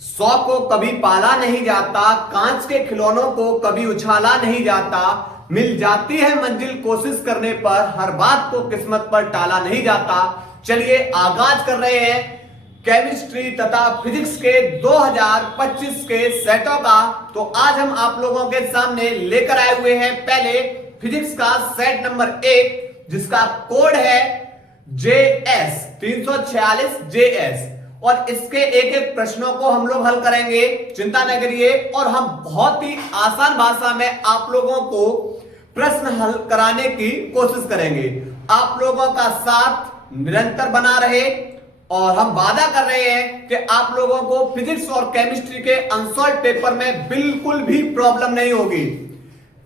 100 को कभी पाला नहीं जाता, कांच के खिलौनों को कभी उछाला नहीं जाता, मिल जाती है मंजिल कोशिश करने पर, हर बात को किस्मत पर टाला नहीं जाता। चलिए आगाज कर रहे हैं केमिस्ट्री तथा फिजिक्स के 2025 के सेटों का। तो आज हम आप लोगों के सामने लेकर आए हुए हैं पहले फिजिक्स का सेट नंबर 1, जिसका कोड है JS 346 JS, और इसके एक एक प्रश्नों को हम लोग हल करेंगे, चिंता न करिए। और हम बहुत ही आसान भाषा में आप लोगों को प्रश्न हल कराने की कोशिश करेंगे। आप लोगों का साथ निरंतर बना रहे, और हम वादा कर रहे हैं कि आप लोगों को फिजिक्स और केमिस्ट्री के अनसॉल्व पेपर में बिल्कुल भी प्रॉब्लम नहीं होगी।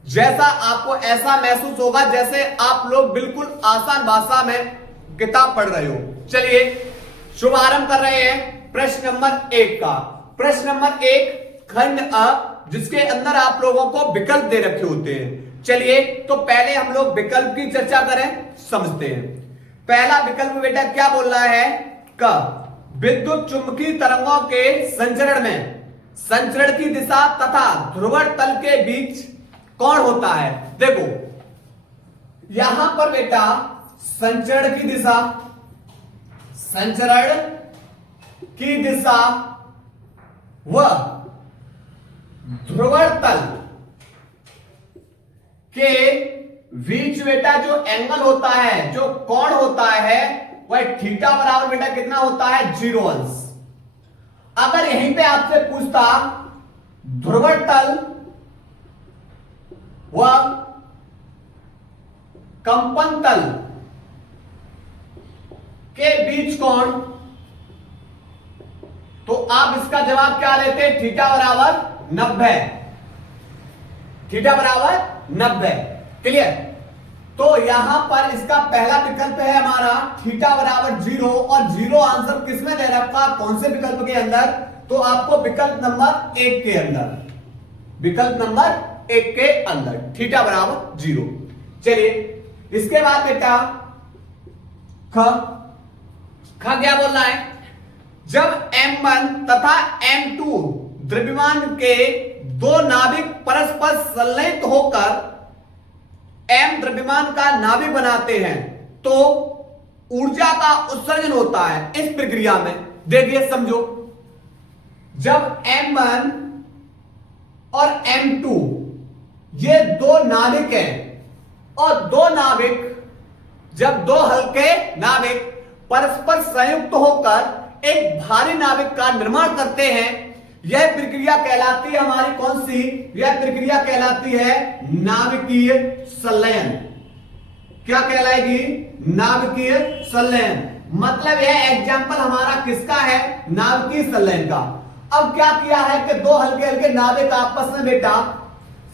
जैसा आपको ऐसा महसूस होगा जैसे आप लोग बिल्कुल आसान भाषा में किताब पढ़ रहे हो। चलिए शुभारंभ कर रहे हैं प्रश्न नंबर 1 का। प्रश्न नंबर 1 खंड अ, जिसके अंदर आप लोगों को विकल्प दे रखे होते हैं। चलिए तो पहले हम लोग विकल्प की चर्चा करें, समझते हैं। पहला विकल्प बेटा क्या बोल रहा है? क, विद्युत चुंबकीय तरंगों के संचरण में संचरण की दिशा तथा ध्रुवण तल के बीच कौन होता है? देखो यहां पर बेटा संचरण की दिशा, संचरण की दिशा व ध्रुवण तल के बीच बेटा जो एंगल होता है, जो कोण होता है, वह थीटा बराबर बेटा कितना होता है? 0 अंश। अगर यहीं पे आपसे पूछता ध्रुवण तल व कंपन तल के बीच कोण, तो आप इसका जवाब क्या लेते? थीटा बराबर 90। थीटा बराबर 90। क्लियर? तो यहां पर इसका पहला विकल्प है हमारा थीटा बराबर 0, और 0 आंसर किसमें दे रखा? कौन से विकल्प के अंदर? तो आपको विकल्प नंबर 1 के अंदर, विकल्प नंबर 1 के अंदर थीटा बराबर 0। चलिए इसके बाद बेटा ख क्या बोल रहा है? जब M1 तथा M2 द्रव्यमान के दो नाभिक परस्पर संलयित होकर M द्रव्यमान का नाभिक बनाते हैं तो ऊर्जा का उत्सर्जन होता है इस प्रक्रिया में। देखिए समझो, जब M1 और M2 ये दो नाभिक हैं, और दो नाभिक, जब दो हल्के नाभिक परस्पर संयुक्त होकर एक भारी नाभिक का निर्माण करते हैं, यह प्रक्रिया कहलाती है हमारी कौन सी? यह प्रक्रिया कहलाती है नाभिकीय संलयन। क्या कहलाएगी? नाभिकीय संलयन। मतलब यह एग्जाम्पल हमारा किसका है? नाभिकीय संलयन का। अब क्या किया है कि दो हल्के हल्के नाभिक आपस में बेटा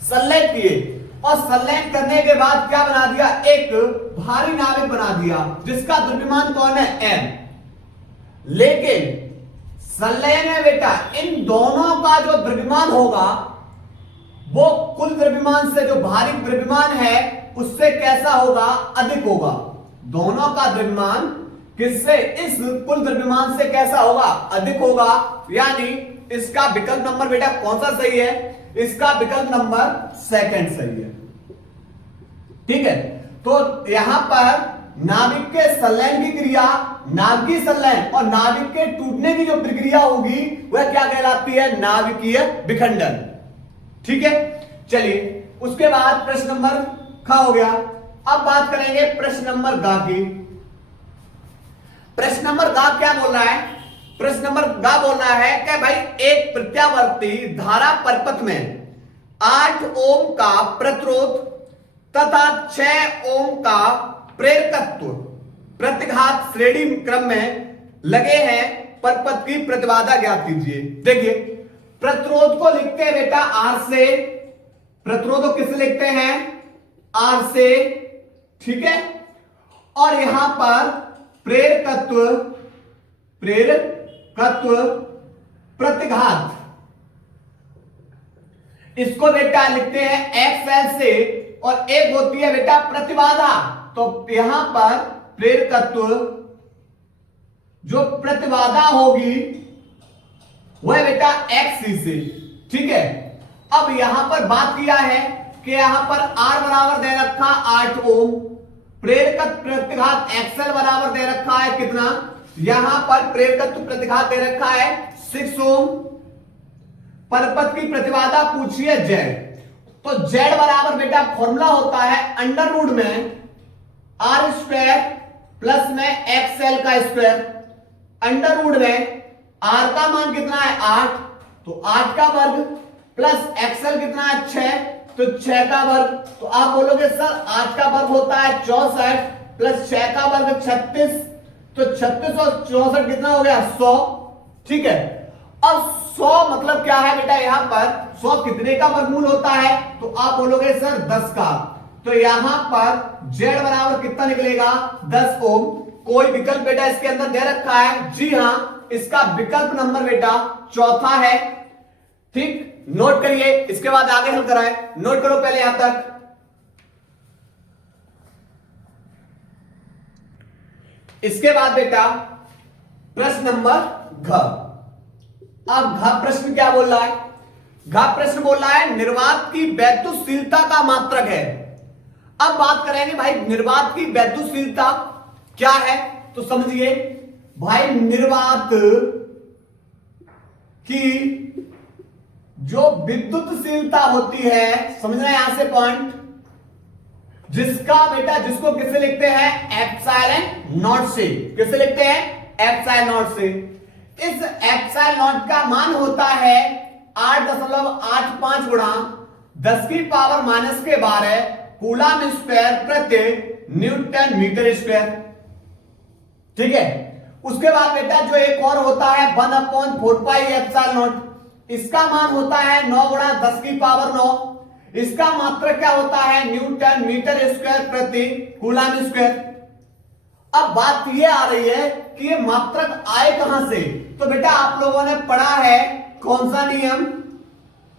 संलयन किए, और संलयन करने के बाद क्या बना दिया? एक भारी नाभिक बना दिया, जिसका द्रव्यमान कौन है? M। लेकिन संलयन में बेटा इन दोनों का जो द्रव्यमान होगा वो कुल द्रव्यमान से, जो भारी द्रव्यमान है, उससे कैसा होगा? अधिक होगा। दोनों का द्रव्यमान किससे? इस कुल द्रव्यमान से कैसा होगा? अधिक होगा। यानी इसका विकल्प नंबर बेटा कौन सा सही है? इसका विकल्प नंबर 2 सही है। ठीक है, तो यहां पर नाभिक के संलयन की क्रिया, नाभिकीय संलयन, और नाभिक के टूटने की जो प्रक्रिया होगी वह क्या कहलाती है? नाभिकीय विखंडन। ठीक है, चलिए उसके बाद प्रश्न नंबर ख हो गया। अब बात करेंगे प्रश्न नंबर ग की। प्रश्न नंबर ग क्या बोल रहा है? प्रश्न नंबर ग बोल रहा है कि भाई एक प्रत्यावर्ती धारा परिपथ में 8 ओम का प्रतिरोध तथा 6 ओम का प्रेरकत्व प्रतिघात श्रेणी क्रम में लगे हैं, परिपथ की प्रतिबाधा ज्ञात कीजिए। देखिए प्रतिरोध को लिखते हैं बेटा R से, प्रतिरोध को किससे लिखते हैं? R से। ठीक है, और यहां पर प्रेरकत्व प्रतिघात, इसको बेटा लिखते हैं XL से, और एक होती है बेटा प्रतिबाधा। तो यहां पर प्रेरकत्व जो प्रतिबाधा होगी वो है बेटा XC से। ठीक है, अब यहां पर बात किया है कि यहां पर R बराबर दे रखा 8 ओम, प्रेरकत्व प्रतिघात XL बराबर दे रखा है कितना, यहां पर प्रेरकत्व प्रतिघात दे रखा है 6 ओम, परपथ की प्रतिबाधा पूछिए Z। तो Z बराबर बेटा फॉर्मूला होता है अंडर रूट में R स्क्वायर प्लस में XL का स्क्वायर, अंडर रूट में R का मान कितना है 8, तो 8 का वर्ग प्लस XL कितना है 6, तो 6 का वर्ग। तो आप बोलोगे सर 8 का वर्ग होता है 64 प्लस 6 का वर्ग 36, तो 36 और 64 कितना हो गया 100। ठीक है, अब 100 मतलब क्या है बेटा, यहां पर 100 कितने का वर्गमूल होता है, तो आप बोलोगे सर 10 का। तो यहां पर Z बराबर कितना निकलेगा 10 ओम। कोई विकल्प बेटा इसके अंदर दे रखा है, जी हां, इसका विकल्प नंबर बेटा चौथा है। ठीक, नोट करिए, इसके बाद आगे हल कराएं। नोट करो पहले यहां तक। इसके बाद बेटा प्रश्न नंबर घ। अब घ प्रश्न क्या बोल रहा है, घ प्रश्न बोल रहा है निर्वात की वैद्युतशीलता का मात्रक है। अब बात करेंगे भाई निर्वात की वैद्युतशीलता क्या है, तो समझिए भाई निर्वात की जो विद्युतशीलता होती है, समझना यहां से पॉइंट, जिसका बेटा जिसको किससे लिखते हैं एप्सिलॉन नॉट से, किससे लिखते हैं एप्सिलॉन नॉट से। इस एप्सिलॉन नॉट का मान होता है 8.85 गुणा 10 की पावर माइनस के 12 कूलम स्क्वायर प्रति न्यूटन मीटर स्क्वायर। ठीक है, उसके बाद बेटा जो एक और होता है 1/4 पाई एप्सिलॉन नॉट, इसका मान होता है 9 गुणा 10 की पावर 9, इसका मात्रक क्या होता है न्यूटन मीटर स्क्वायर प्रति कूलम स्क्वायर। अब बात ये आ रही है कि ये मात्रक आए कहां से, तो बेटा आप लोगों ने पढ़ा है कौन सा नियम,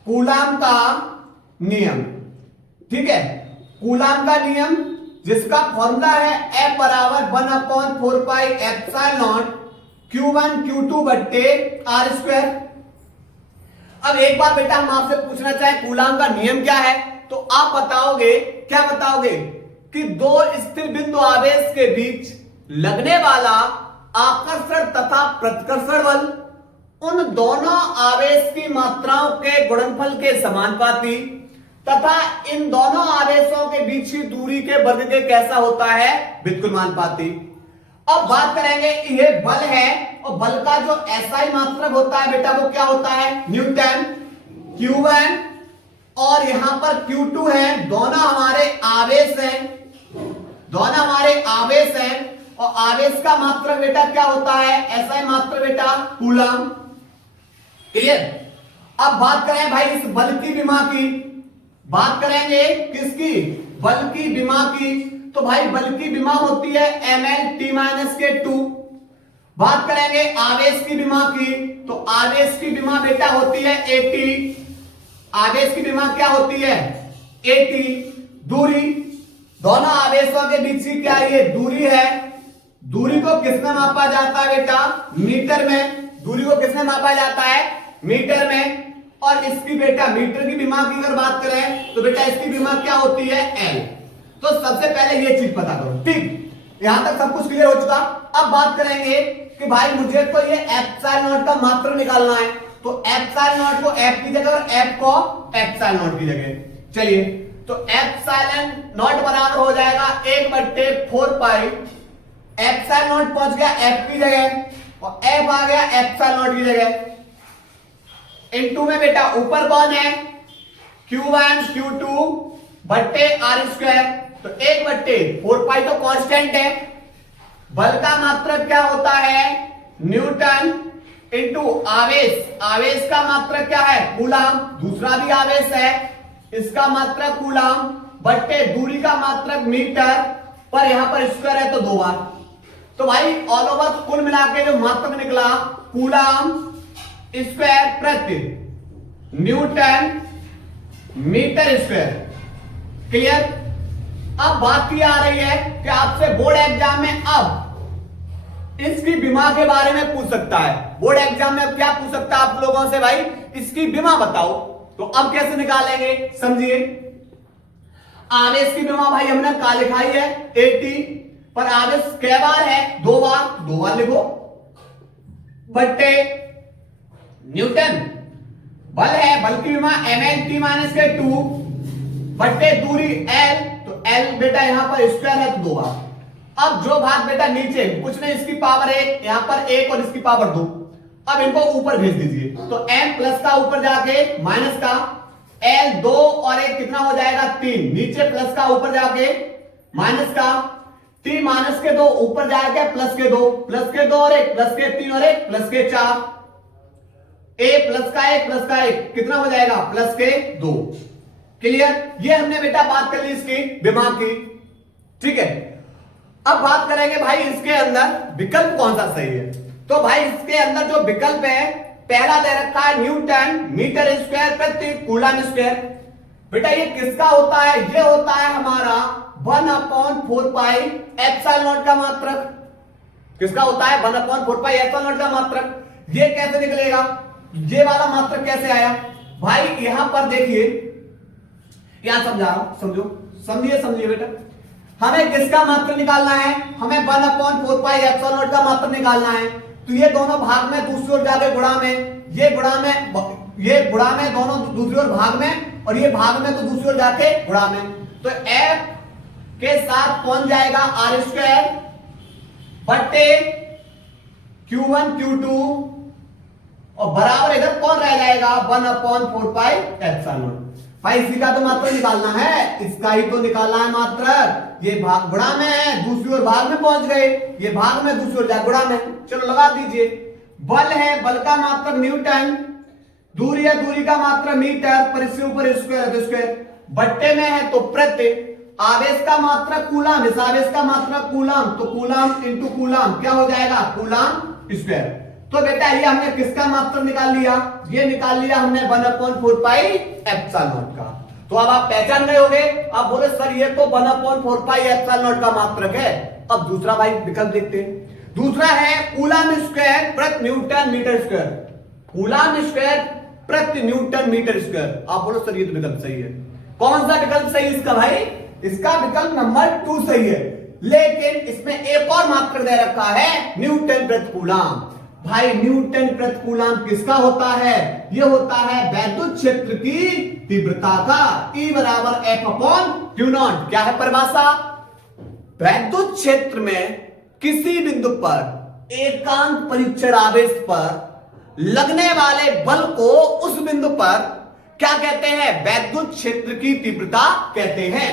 कूलम का नियम। ठीक है, कूलम का नियम जिसका फॉर्मूला है F बराबर 1/4 pi epsilon not Q1 Q2 बट्टे R स्क्वायर। अब एक बार बेटा हम आपसे पूछना चाहे कूलम का नियम क्या है, तो आप बताओगे, क्या बताओगे कि दो स्थिर बिंदु आवेश के बीच लगने वाला आकर्षण तथा प्रतिकर्षण बल उन दोनों आवेश की मात्राओं के गुणनफल के समानुपाती तथा इन दोनों आवेशों के बीच की दूरी के वर्ग के कैसा होता है व्युत्क्रमानुपाती। अब बात करेंगे ये बल है, और बल का जो एसआई मात्रक होता है बेटा वो क्या होता है न्यूटन। Q1 और यहां पर Q2 है, दोनों हमारे आवेश हैं, दोनों हमारे आवेश हैं, और आवेश का मात्रक बेटा क्या होता है एसआई मात्रक बेटा कूलम। क्लियर। अब बात करें भाई इस बल की विमा की, बात करेंगे किसकी, बल की विमा की, तो भाई बल की विमा होती है mL(T-2। बात करेंगे आवेश की विमा की, तो आवेश की विमा बेटा होती है AT, आवेश की विमा क्या होती है AT। दूरी, दोनों आवेशों के बीच की क्या ये दूरी है, दूरी को किसमें मापा जाता है बेटा मीटर में, दूरी को किसमें मापा जाता है मीटर में। और इसकी बेटा मीटर की विमा की अगर बात करें तो बेटा इसकी विमा क्या होती है L। तो सबसे पहले ये चीज पता करो। ठीक, यहां तक सब कुछ क्लियर हो चुका। अब बात करेंगे कि भाई मुझे तो ये एप्सिलॉन नॉट का मात्रक निकालना है, तो एप्सिलॉन नॉट को F की जगह और F को एप्सिलॉन नॉट की जगह। चलिए, तो एप्सिलॉन नॉट बराबर हो जाएगा 1/4 पाई, एप्सिलॉन नॉट पहुंच गया F की जगह और F आ गया एप्सिलॉन नॉट की जगह। इनटू में बेटा ऊपर कौन है Q1 Q2 बट्टे R स्क्वायर, तो 1/4 पाई तो कांस्टेंट है। बल का मात्रक क्या होता है न्यूटन इनटू आवेश, आवेश का मात्रक क्या है कूलम, दूसरा भी आवेश है इसका मात्रक कूलम बट्टे दूरी का मात्रक मीटर, पर यहां पर स्क्वायर है तो 2 बार। तो भाई ऑल ओवर कुल मिला के जो मात्रक निकला कूलम स्क्वायर प्रति न्यूटन मीटर स्क्वायर। क्लियर। अब बात की आ रही है कि आपसे बोर्ड एग्जाम में अब इसकी विमा के बारे में पूछ सकता है। बोर्ड एग्जाम में क्या पूछ सकता है आप लोगों से, भाई इसकी विमा बताओ। तो अब कैसे निकालेंगे समझिए। आवेश की विमा भाई हमने क्या लिखाई है 80, पर आवेश कै बार है, 2 बार, 2 बार लिखो, बट्टे न्यूटन बल है, बल की विमा mlt माइनस के 2 बट्टे दूरी l, तो l बेटा यहां पर स्क्वायर है तो 2 बार। अब जो भाग बेटा नीचे कुछ नहीं, इसकी पावर 1, यहां पर 1 और इसकी पावर 2, अब इनको ऊपर भेज दीजिए। तो m प्लस का ऊपर जाके माइनस का, l 2 और 1 कितना हो जाएगा 3, नीचे प्लस का ऊपर जाके माइनस का, 3 माइनस के 2 ऊपर जाएगा प्लस के 2, प्लस के 2 और 1 प्लस के 3 और 1 प्लस के 4, a प्लस का 1 प्लस का 1 कितना हो जाएगा प्लस के 2। क्लियर, ये हमने बेटा बात कर ली इसकी विमा की। ठीक है, अब बात करेंगे भाई इसके अंदर विकल्प कौन सा सही है। तो भाई इसके अंदर जो विकल्प है, पहला दे रखा है न्यूटन मीटर स्क्वायर प्रति कूलम स्क्वायर। बेटा ये किसका होता है, ये होता है हमारा 1/4 पाई एप्सिलॉन नॉट का मात्रक। किसका होता है 1/4 पाई एप्सिलॉन नॉट का मात्रक। ये कैसे निकलेगा, ये वाला मात्रक कैसे आया भाई, यहां पर देखिए, यहां समझा रहा हूं, समझो, समझिए बेटा। हमें किसका मात्रक निकालना है, हमें 1/4 पाई एप्सिलॉन नॉट का मात्रक निकालना है। तो ये दोनों भाग में दूसरी ओर जाके गुणा में, ये गुणा में दोनों दूसरी ओर भाग में, और ये भाग में तो दूसरी ओर जाके गुणा में। तो f के साथ कौन जाएगा r स्क्वायर बट्टे q1 q2, और बराबर इधर कौन रह जाएगा 1/4 पाई एप्सिलॉन नॉट। भाई इसी का तो मात्रक निकालना है, इसका ही तो निकालना है मात्रक। ये भाग गुणा में है, दूसरी ओर भाग में पहुंच गए, ये भाग में दूसरी ओर जा गुणा में। चलो लगा दीजिए, बल है, बल का मात्रक न्यूटन, दूरी है, दूरी का मात्रक मीटर, पर इसके ऊपर स्क्वायर है, स्क्वायर बट्टे में है तो प्रति, आवेश का मात्रक कूलम, इस आवेश का मात्रक कूलम, तो कूलम इंटू कूलम क्या हो जाएगा कूलम स्क्वायर। तो बेटा ये हमने किसका मात्रक निकाल लिया, ये निकाल लिया हमने 1/4 पाई एप्सिलॉन नॉट का। तो अब आप पहचान गए होंगे, आप बोले सर ये तो 1/4 पाई एप्सिलॉन नॉट का मात्रक है। अब दूसरा भाई विकल्प देखते हैं। दूसरा है कूलम स्क्वायर प्रति newton metre square, coulomb square प्रति न्यूटन मीटर स्क्वायर। आप बोलो सर ये तो विकल्प सही है। कौन सा विकल्प सही है इसका भाई, इसका विकल्प नंबर 2 सही है, लेकिन इसमें एक और मात्रक दे रखा है न्यूटन प्रति कूलम। भाई न्यूटन प्रति कूलम किसका होता है, यह होता है वैद्युत क्षेत्र की तीव्रता का, E बराबर F/Q0। क्या है परिभाषा, वैद्युत क्षेत्र में किसी बिंदु पर एकांक परीक्षण आवेश पर लगने वाले बल को उस बिंदु पर क्या कहते हैं, वैद्युत क्षेत्र की तीव्रता कहते हैं।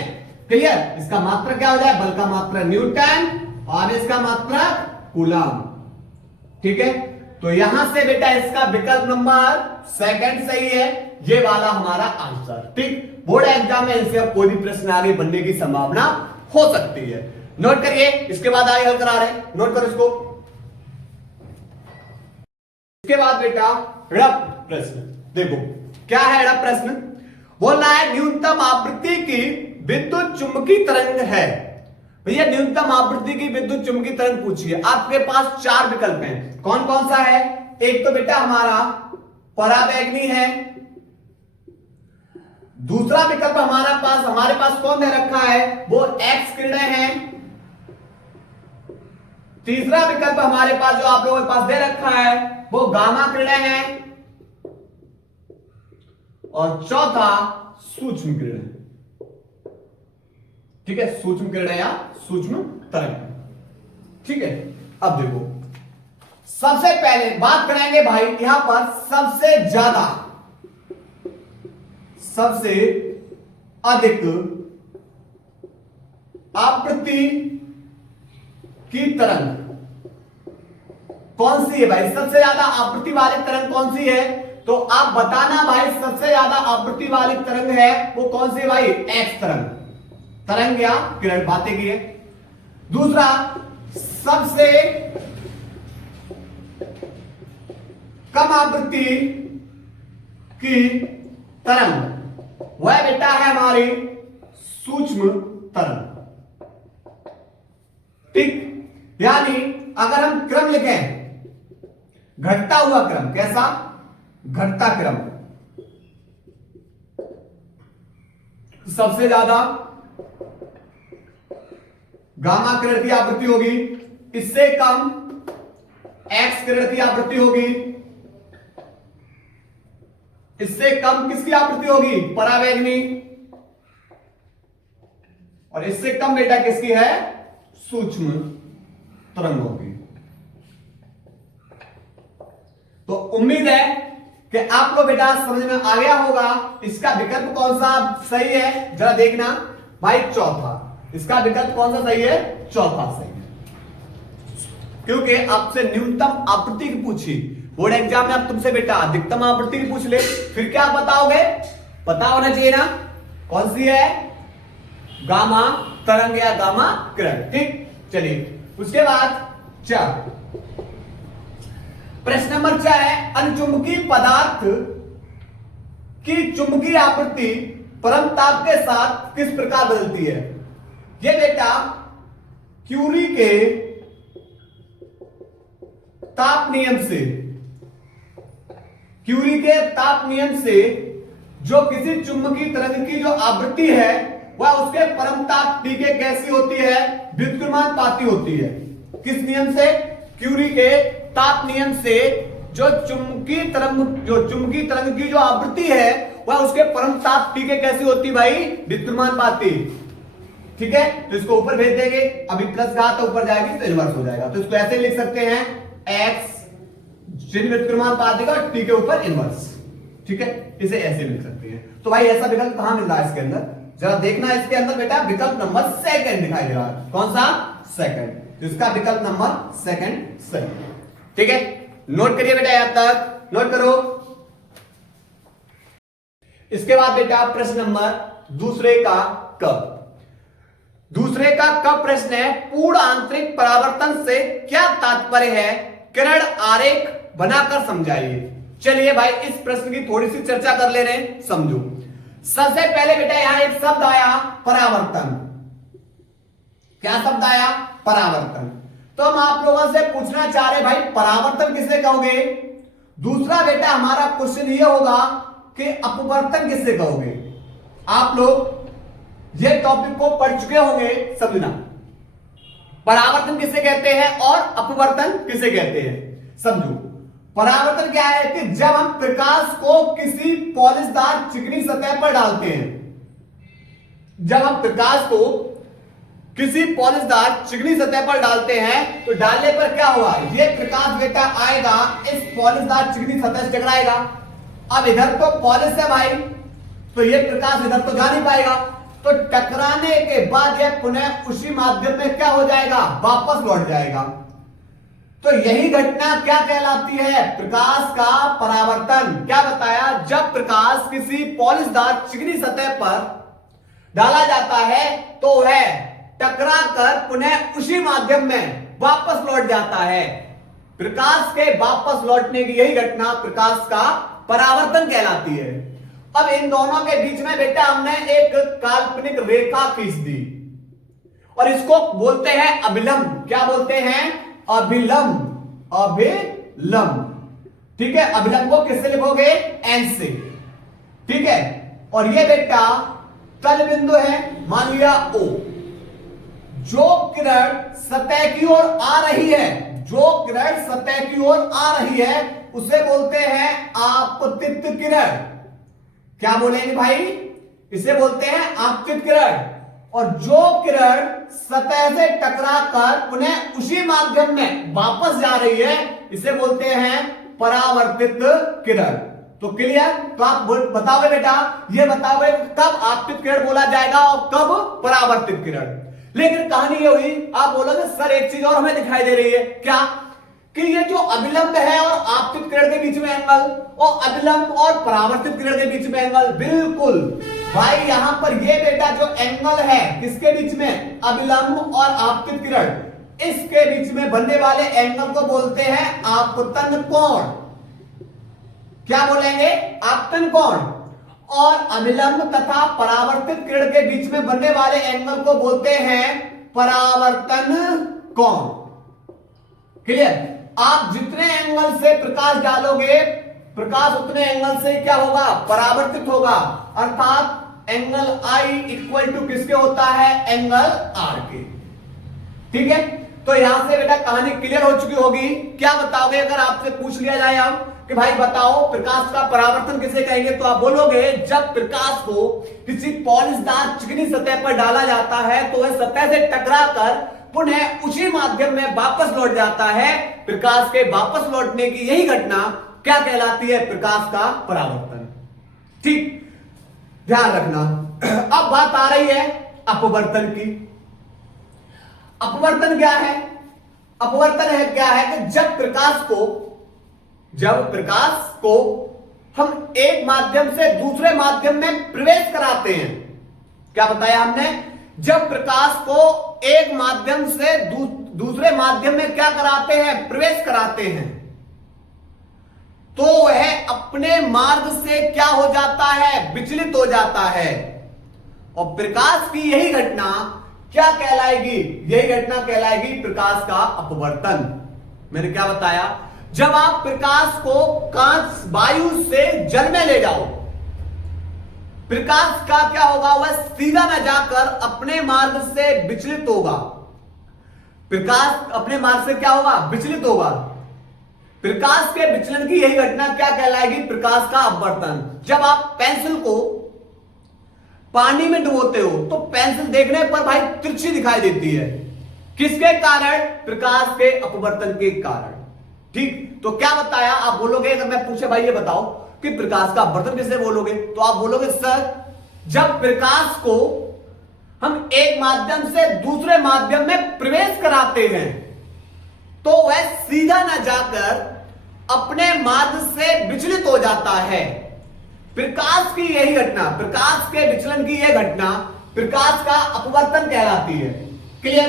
क्लियर, इसका मात्रक क्या हो जाए, बल का मात्रक न्यूटन, आवेश का मात्रक कूलम। ठीक है, तो यहां से बेटा इसका विकल्प नंबर 2 सही है, ये वाला हमारा आंसर। ठीक, बोर्ड एग्जाम में इनसे अब कोई भी प्रश्न आगे बनने की संभावना हो सकती है। नोट करिए, इसके बाद आगे हल करा रहे हैं, नोट करो इसको। इसके बाद बेटा ऋण प्रश्न देखो, क्या है ऋण प्रश्न, बोल रहा है न्यूनतम आवृत्ति की विद्युत चुंबकीय तरंग है। भैया न्यूनतम आवृत्ति की विद्युत चुंबकीय तरंग पूछिए, आपके पास 4 विकल्प हैं। कौन कौन सा है, एक तो बेटा हमारा परावैगनी है, दूसरा विकल्प हमारे पास कौन दे रखा है, वो एक्स किरणें हैं, तीसरा विकल्प हमारे पास जो आप लोगों के पास दे रखा है वो गामा किरणें हैं, और चौथा सूक्ष्म किरणें। ठीक है, सूक्ष्म किरणें या सूक्ष्म तरंग। ठीक है, अब देखो सबसे पहले बात करेंगे भाई यहां पर सबसे अधिक आवृत्ति की तरंग कौन सी है भाई, सबसे ज्यादा आवृत्ति वाली तरंग कौन सी है, तो आप बताना भाई सबसे ज्यादा आवृत्ति वाली तरंग है वो कौन सी है भाई, एक्स तरंग या किरण, बातें की है। दूसरा सबसे कम आवृत्ति की तरंग वह बेटा है हमारी सूक्ष्म तरंग। ठीक, यानी अगर हम क्रम लिखें, घटता हुआ क्रम, कैसा? घटता क्रम, सबसे ज्यादा गामा किरण की आवृत्ति होगी, इससे कम एक्स किरण की आवृत्ति होगी, इससे कम किसकी आवृत्ति होगी? परावैंगनी, और इससे कम बेटा किसकी है? सूक्ष्म तरंगों की। तो उम्मीद है कि आपको बेटा समझ में आ गया होगा। इसका विकल्प कौन सा सही है, जरा देखना भाई, चौथा। इसका विकल्प कौन सा सही है? चौथा सही है, क्योंकि आपसे न्यूनतम आवृत्ति की पूछी। बोर्ड एग्जाम में आप तुमसे बेटा अधिकतम आवृत्ति की पूछ ले, फिर क्या बताओगे? पता होना चाहिए ना कौन सी है? गामा तरंग या गामा किरण। ठीक, चलिए उसके बाद 4, प्रश्न नंबर 4 है, अनचुंबकीय पदार्थ की चुंबकीय आवृत्ति परम ताप के साथ किस प्रकार बदलती है? यह बेटा क्यूरी के ताप नियम से, क्यूरी के ताप नियम से जो किसी चुंबकीय तरंग की जो आवृत्ति है वह उसके परम ताप T के कैसी होती है? व्युत्क्रमानुपाती होती है। किस नियम से? क्यूरी के ताप नियम से जो चुंबकीय तरंग की जो आवृत्ति है वह उसके परम ताप T के कैसी होती है भाई? व्युत्क्रमानुपाती। ठीक है, तो इसको ऊपर भेज देंगे, अभी प्लस कहा तो ऊपर जाएगी तो इनवर्स हो जाएगा। तो इसको ऐसे लिख सकते हैं, x जिन व्युत्क्रमानुपाती का T के ऊपर इनवर्स। ठीक है, इसे ऐसे लिख सकते हैं। तो भाई ऐसा विकल्प कहां मिल रहा है इसके अंदर? जरा देखना, इसके अंदर बेटा विकल्प नंबर 2 दिखाई दे रहा है। कौन सा? 2। तो इसका विकल्प नंबर 2 सही। ठीक है, नोट करिए बेटा, यहां तक नोट करो। इसके बाद बेटा प्रश्न नंबर दूसरे का कब। दूसरे का कब प्रश्न है, पूर्ण आंतरिक परावर्तन से क्या तात्पर्य है? किरण आरेख बनाकर समझाइए। चलिए भाई इस प्रश्न की थोड़ी सी चर्चा कर ले रहे हैं, समझो। सबसे पहले बेटा यहां एक शब्द आया परावर्तन। क्या शब्द आया? परावर्तन। तो हम आप लोगों से पूछना चाह रहे भाई परावर्तन किसे कहोगे? दूसरा बेटा हमारा क्वेश्चन ये होगा कि अपवर्तन किसे कहोगे? आप लोग ये टॉपिक को पढ़ चुके होंगे, समझना। परावर्तन किसे कहते हैं और अपवर्तन किसे कहते हैं, समझो। परावर्तन क्या है कि जब हम प्रकाश को किसी पॉलिशदार चिकनी सतह पर डालते हैं, जब हम प्रकाश को किसी पॉलिशदार चिकनी सतह पर डालते हैं तो डालने पर क्या हुआ? ये प्रकाश बेटा आएगा इस पॉलिशदार चिकनी सतह से टकराएगा। अब इधर तो पॉलिश है भाई, तो ये प्रकाश इधर तो जा नहीं पाएगा, तो टकराने के बाद यह पुनः उसी माध्यम में क्या हो जाएगा? वापस लौट जाएगा। तो यही घटना क्या कहलाती है? प्रकाश का परावर्तन। क्या बताया? जब प्रकाश किसी पॉलिशदार चिकनी सतह पर डाला जाता है तो वह टकरा कर पुनः उसी माध्यम में वापस लौट जाता है। प्रकाश के वापस लौटने की यही घटना प्रकाश का परावर्तन कहलाती है। अब इन दोनों के बीच में बेटा हमने एक काल्पनिक रेखा खींच दी और इसको बोलते हैं अभिलंब। क्या बोलते हैं? अभिलंब। अभिलंब। ठीक है, अभिलंब को किससे लिखोगे? एन से। ठीक है, और ये बेटा तल बिंदु है, मान लिया O। जो किरण सतह की ओर आ रही है, जो किरण सतह की ओर आ रही है उसे बोलते हैं आपतित किरण। क्या बोलेंगे भाई? इसे बोलते हैं आपतित किरण। और जो किरण सतह से टकराकर पुनः उसी माध्यम में वापस जा रही है इसे बोलते हैं परावर्तित किरण। तो क्लियर? तो आप बताओगे बेटा, ये बताओगे कब आपतित किरण बोला जाएगा और कब परावर्तित किरण। लेकिन कहानी ये हुई, आप बोलोगे सर एक चीज और हमें दिखाई दे रही है। क्या? कि ये जो अभिलंब है और आपतित किरण के बीच में एंगल, और अभिलंब और परावर्तित किरण के बीच में एंगल, बिल्कुल भाई यहां पर ये बेटा जो एंगल है किसके बीच में? अभिलंब और आपतित किरण, इसके बीच में बनने वाले एंगल को बोलते हैं आपतन कोण। क्या बोलेंगे? आपतन कोण। और अभिलंब तथा परावर्तित किरण के बीच में बनने वाले एंगल को बोलते हैं परावर्तन कोण। क्लियर। आप जितने एंगल से प्रकाश डालोगे, प्रकाश उतने एंगल से क्या होगा, परावर्तित होगा। अर्थात एंगल आई इक्वल टू किसके होता है, एंगल आर के। ठीक है, तो यहां से बेटा कहानी क्लियर हो चुकी होगी। क्या बताओगे अगर आपसे पूछ लिया जाए अब कि भाई बताओ प्रकाश का परावर्तन किसे कहेंगे, तो आप बोलोगे जब प्रकाश को किसी पॉलिशदार चिकनी सतह पर डाला जाता है तो वह सतह से टकराकर पुनः उसी माध्यम में वापस लौट जाता है। प्रकाश के वापस लौटने की यही घटना क्या कहलाती है, प्रकाश का परावर्तन। ठीक, ध्यान रखना। अब बात आ रही है अपवर्तन की। अपवर्तन क्या है, अपवर्तन है क्या है कि जब प्रकाश को हम एक माध्यम से दूसरे माध्यम में प्रवेश कराते हैं। क्या बताया हमने, जब प्रकाश को एक माध्यम से दूसरे माध्यम में क्या कराते हैं, प्रवेश कराते हैं, तो वह अपने मार्ग से क्या हो जाता है, विचलित हो जाता है। और प्रकाश की यही घटना क्या कहलाएगी, यही घटना कहलाएगी प्रकाश का अपवर्तन। मैंने क्या बताया, जब आप प्रकाश को कांच वायु से जल में ले जाओ, प्रकाश का क्या होगा, वह सीधा न जाकर अपने मार्ग से विचलित होगा। प्रकाश अपने मार्ग से क्या होगा, विचलित होगा। प्रकाश के विचलन की यही घटना क्या कहलाएगी, प्रकाश का अपवर्तन। जब आप पेंसिल को पानी में डुबोते हो तो पेंसिल देखने पर भाई तिरछी दिखाई देती है, किसके कारण, प्रकाश के अपवर्तन के कारण। ठीक, तो क्या बताया, आप बोलोगे अगर मैं पूछे भाई ये बताओ कि प्रकाश का अपवर्तन किसे बोलोगे, तो आप बोलोगे सर जब प्रकाश को हम एक माध्यम से दूसरे माध्यम में प्रवेश कराते हैं तो वह सीधा न जाकर अपने मार्ग से विचलित हो जाता है। प्रकाश की यही घटना, प्रकाश के विचलन की यह घटना प्रकाश का अपवर्तन कहलाती है। क्लियर।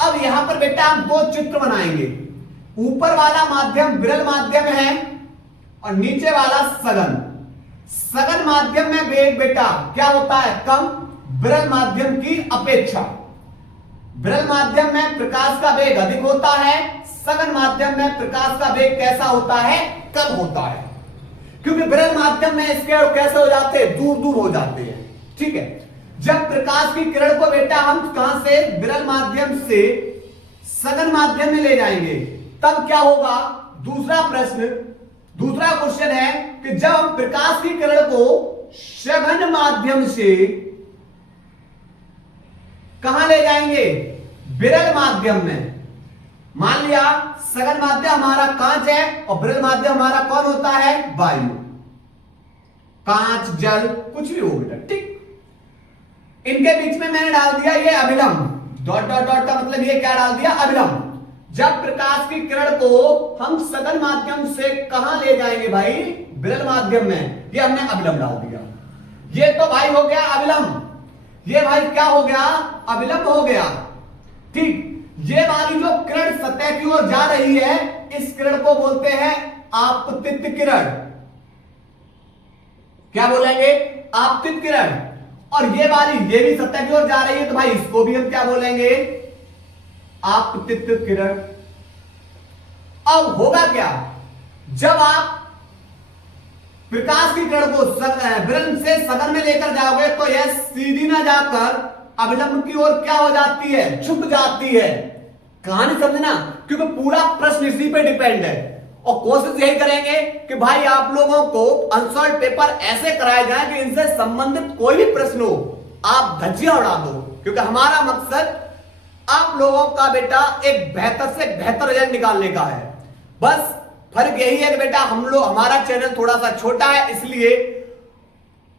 अब यहां पर बेटा हम दो चित्र बनाएंगे, ऊपर वाला माध्यम विरल माध्यम है और नीचे वाला सघन। सघन माध्यम में वेग बेटा क्या होता है, कम, विरल माध्यम की अपेक्षा। विरल माध्यम में प्रकाश का वेग अधिक होता है, सघन माध्यम में प्रकाश का वेग कैसा होता है, कम होता है। क्योंकि विरल माध्यम में इसके कैसे हो जाते हैं, दूर दूर हो जाते हैं। ठीक है, जब प्रकाश की किरण को बेटा हम कहां से, विरल माध्यम से सघन माध्यम में ले जाएंगे, तब क्या होगा, दूसरा प्रश्न, दूसरा क्वेश्चन है कि जब हम प्रकाश की किरण को सघन माध्यम से कहां ले जाएंगे, विरल माध्यम में। मान लिया सघन माध्यम हमारा कांच है और विरल माध्यम हमारा कौन होता है, वायु, कांच, जल, कुछ भी हो बेटा। ठीक, इनके बीच में मैंने डाल दिया ये अभिलंब, डॉट डॉट डॉट का मतलब ये क्या डाल दिया, अभिलंब। जब प्रकाश की किरण को हम सघन माध्यम से कहां ले जाएंगे भाई, विरल माध्यम में, ये हमने अभिलंब डाल दिया। ये तो भाई हो गया अभिलंब, ये भाई क्या हो गया, अभिलंब हो गया। ठीक, ये वाली जो किरण सतह की ओर जा रही है, इस किरण को बोलते हैं आपतित किरण। क्या बोलेंगे, आपतित किरण। और ये वाली ये भी सतह की ओर जा रही है, तो भाई इसको भी हम क्या बोलेंगे, आपतित किरण। अब होगा क्या, जब आप प्रकाश की किरण को विरल से सघन में लेकर जाओगे तो यह सीधी ना जाकर अभिलंब की ओर क्या हो जाती है, झुक जाती है। कहानी समझना, क्योंकि पूरा प्रश्न इसी पे डिपेंड है। और कोशिश यही करेंगे कि भाई आप लोगों को अनसॉल्व पेपर ऐसे कराए जाए कि इनसे संबंधित कोई भी प्रश्न हो आप धज्जियां उड़ा दो, क्योंकि हमारा मकसद आप लोगों का बेटा एक बेहतर से बेहतर रिजल्ट निकालने का है। बस फर्क यही है कि बेटा हम लोग, हमारा चैनल थोड़ा सा छोटा है, इसलिए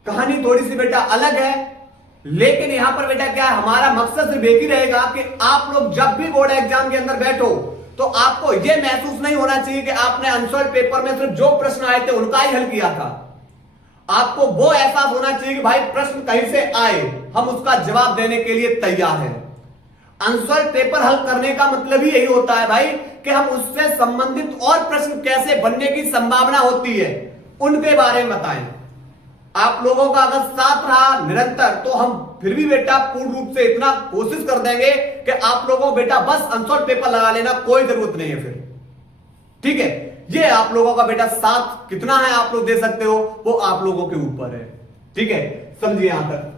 कहानी थोड़ी सी बेटा अलग है। लेकिन यहां पर बेटा क्या है, हमारा मकसद सिर्फ एक ही रहेगा कि आप लोग जब भी बोर्ड एग्जाम के अंदर बैठो तो आपको यह महसूस नहीं होना चाहिए कि आपने अनसॉल्व पेपर में सिर्फ जो प्रश्न आए थे उनका ही हल किया था। आपको वो एहसास होना चाहिए कि भाई प्रश्न कहीं से आए, हम उसका जवाब देने के लिए तैयार हैं। अनसॉल्व पेपर हल करने का मतलब ही यही होता है भाई कि हम उससे संबंधित और प्रश्न कैसे बनने की संभावना होती है उनके बारे में बताएं। आप लोगों का अगर साथ रहा निरंतर तो हम फिर भी बेटा पूर्ण रूप से इतना कोशिश कर देंगे कि आप लोगों को बेटा बस अनसॉल्व पेपर लगा लेना, कोई जरूरत नहीं है फिर। ठीक है, ये आप लोगों का बेटा 7 कितना है आप लोग दे सकते हो, वो आप लोगों के ऊपर है। ठीक है, समझिए यहां तक।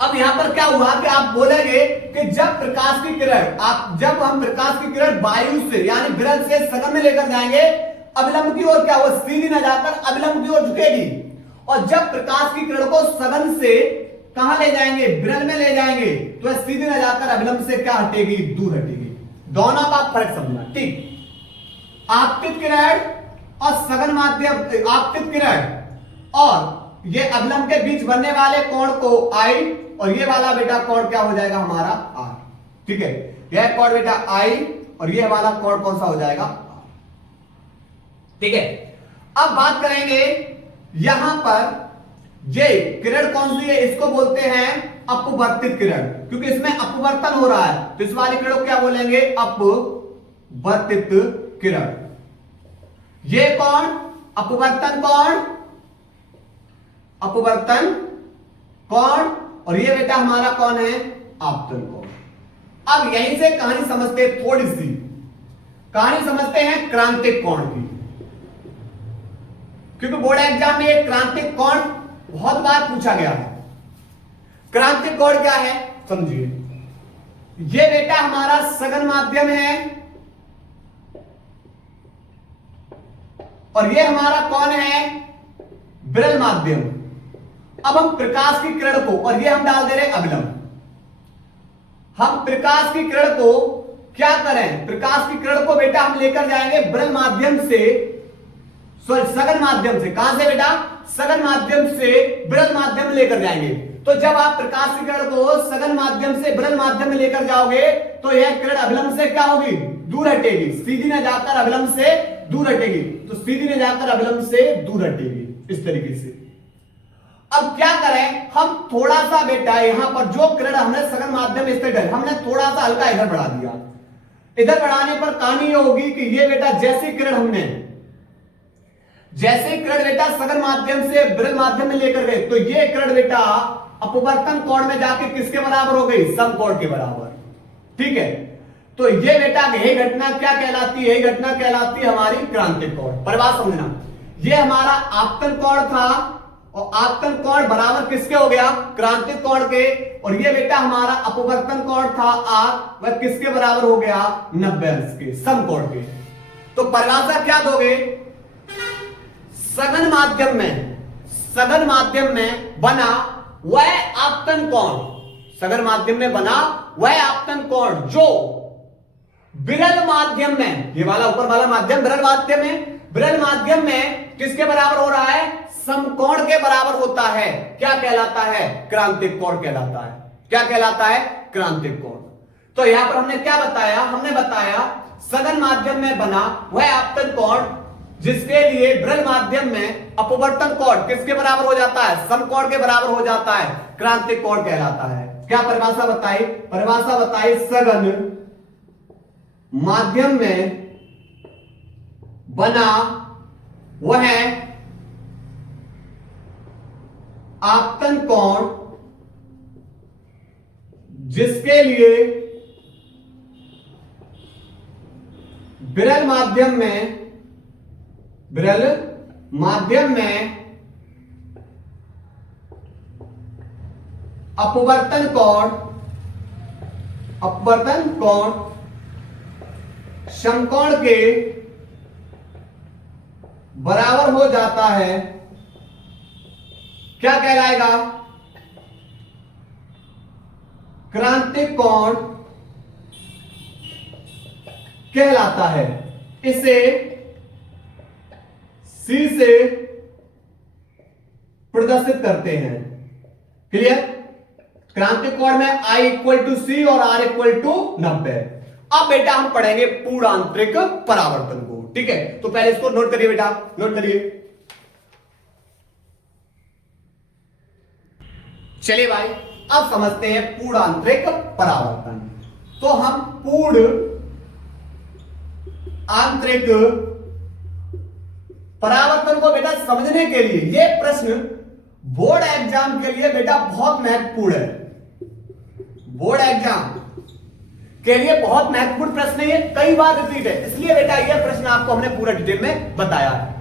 अब यहां पर क्या हुआ कि आप बोलेंगे कि जब प्रकाश की किरण जब हम प्रकाश की किरण वायु से यानी विरल से सघन में लेकर जाएंगे, अविलंब की ओर क्या, वो सीधी न जाकर अविलंब की ओर झुकेगी। और जब प्रकाश की किरण को सघन से कहां ले जाएंगे, विरल में ले जाएंगे, तो सीधी न जाकर अविलंब से क्या हटेगी, दूर हटेगी। दोनों का फर्क समझना। ठीक, आपतित किरण और सघन माध्यम, आपतित किरण और ये अविलंब के बीच बनने वाले कोण को आई, और ये वाला बेटा कोण क्या हो जाएगा हमारा, आर। ठीक है, यह कोण बेटा आई और ये वाला कोण कौन सा हो जाएगा, आर। ठीक है, अब बात करेंगे यहां पर ये किरण कौन सी है, इसको बोलते हैं अपवर्तित किरण, क्योंकि इसमें अपवर्तन हो रहा है, तो इस वाली किरण को क्या बोलेंगे, अपवर्तित किरण। ये कौन, अपवर्तन कौन, अपवर्तन कौन, और ये बेटा हमारा कौन है, आपतन कौन। अब यहीं से कहानी समझते हैं, थोड़ी सी कहानी समझते हैं क्रांतिक कोण की, क्योंकि बोर्ड एग्जाम में एक क्रांतिक कोण बहुत बार पूछा गया है। क्रांतिक कोण क्या है समझिए, ये बेटा हमारा सघन माध्यम है और ये हमारा कौन है, विरल माध्यम। अब हम प्रकाश की किरण को, और ये हम डाल दे रहे अविलंब, हम प्रकाश की किरण को क्या करें, प्रकाश की किरण को बेटा हम लेकर जाएंगे विरल माध्यम से, सॉरी सघन माध्यम से, कहां से बेटा, सघन माध्यम से विरल माध्यम में लेकर जाएंगे। तो जब आप प्रकाश की किरण को सघन माध्यम से विरल माध्यम में लेकर जाओगे, तो यह किरण अविलंब से क्या होगी, दूर हटेगी, सीधी न जाकर अविलंब से दूर हटेगी, तो सीधी न जाकर अविलंब से दूर हटेगी, इस तरीके से। अब क्या करें हम, थोड़ा सा बेटा यहां पर जो किरण हमने सघन माध्यम से गई, हमने थोड़ा सा हल्का इधर बढ़ा दिया। इधर बढ़ाने पर कहानी ये होगी कि ये बेटा जैसी किरण हमने, जैसे किरण बेटा सघन माध्यम से विरल माध्यम में लेकर गए, तो ये किरण बेटा अपवर्तन कोण में जाके किसके बराबर हो गई, समकोण के बराबर। ठीक है, तो ये बेटा यही घटना क्या कहलाती है, यही घटना कहलाती है हमारी क्रांतिक कोण। पर बात समझना, ये हमारा आपतन कोण था और आपतन कोण बराबर किसके हो गया, क्रांतिक कोण के, और ये बेटा हमारा अपवर्तन कोण था आर, वह किसके बराबर हो गया, 90 अंश के, समकोण के। तो परिभाषा क्या दोगे, सघन माध्यम में बना वह आपतन कोण, सघन माध्यम में बना वह आपतन कोण जो विरल माध्यम में, ये वाला ऊपर वाला माध्यम विरल माध्यम में, विरल माध्यम में किसके बराबर हो रहा है, समकोण के बराबर होता है, क्या कहलाता है, क्रांतिक कोण कहलाता है। क्या कहलाता है, क्रांतिक कोण। तो यहां पर हमने क्या बताया, हमने बताया सघन माध्यम में बना वह आपतन कोण जिसके लिए विरल माध्यम में अपवर्तन कोण किसके बराबर हो जाता है, समकोण के बराबर हो जाता है, क्रांतिक कोण कहलाता है। क्या परिभाषा बताई, परिभाषा बताई सघन माध्यम में बना वह आपतन कोण जिसके लिए विरल माध्यम में अपवर्तन कोण समकोण के बराबर हो जाता है, क्या कहलाएगा, क्रांतिक कोण कहलाता है। इसे C से प्रदर्शित करते हैं। क्लियर, क्रांतिक कोण में I इक्वल टू C और R इक्वल टू 90। अब बेटा हम पढ़ेंगे पूर्णांतरिक परावर्तन को। ठीक है, तो पहले इसको नोट करिए बेटा, नोट करिए। चलिए भाई, अब समझते हैं पूर्णांतरिक परावर्तन। तो हम पूर्ण आंतरिक परावर्तन को बेटा समझने के लिए, ये प्रश्न बोर्ड एग्जाम के लिए बेटा बहुत महत्वपूर्ण है। बोर्ड एग्जाम के लिए बहुत महत्वपूर्ण प्रश्न है, ये कई बार रिपीट है, इसलिए बेटा यह प्रश्न आपको हमने पूरा डिटेल में बताया है।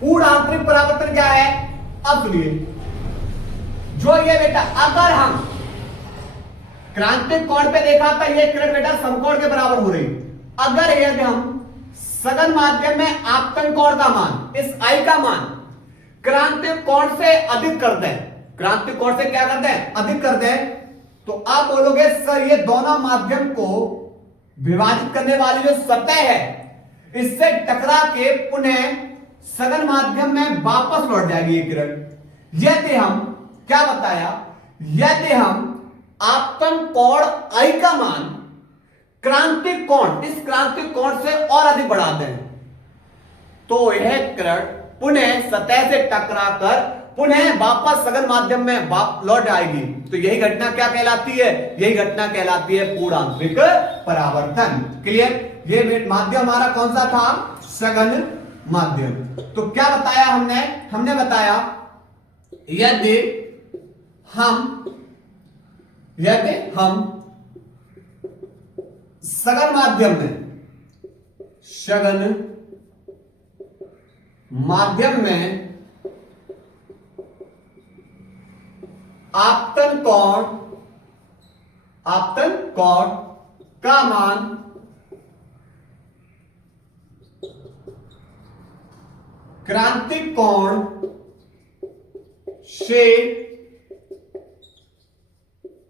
पूर्ण आंतरिक परावर्तन क्या है? अब सुनिए, जो ये बेटा अगर हम क्रांतिक कोण पे देखा था ये किरण बेटा समकोण के बराबर हो रही, अगर यदि हम सघन माध्यम में आपतन कोण का मान, इस आई का मान क्रांतिक कोण से अधिक कर दें, क्रांतिक कोण से क्या करते हैं? अधिक कर दें, तो आप बोलोगे सर ये दोनों माध्यम को विभाजित करने वाली जो सतह है इससे टकरा के पुनः सघन माध्यम में वापस लौट जाएगी ये किरण। यदि हम क्या बताया, यदि हम आपतन कोण आई का मान क्रांतिक कोण, इस क्रांतिक कोण से और अधिक बढ़ा दें तो यह किरण पुनः सतह से टकराकर पुनः वापस सघन माध्यम में लौट आएगी। तो यही घटना क्या कहलाती है? यही घटना कहलाती है पूर्ण आंतरिक परावर्तन। क्लियर? ये माध्यम हमारा कौन सा था? सघन माध्यम। तो क्या बताया हमने? हमने बताया यदि हम सघन माध्यम में आपतन कोण का मान क्रांतिक कोण से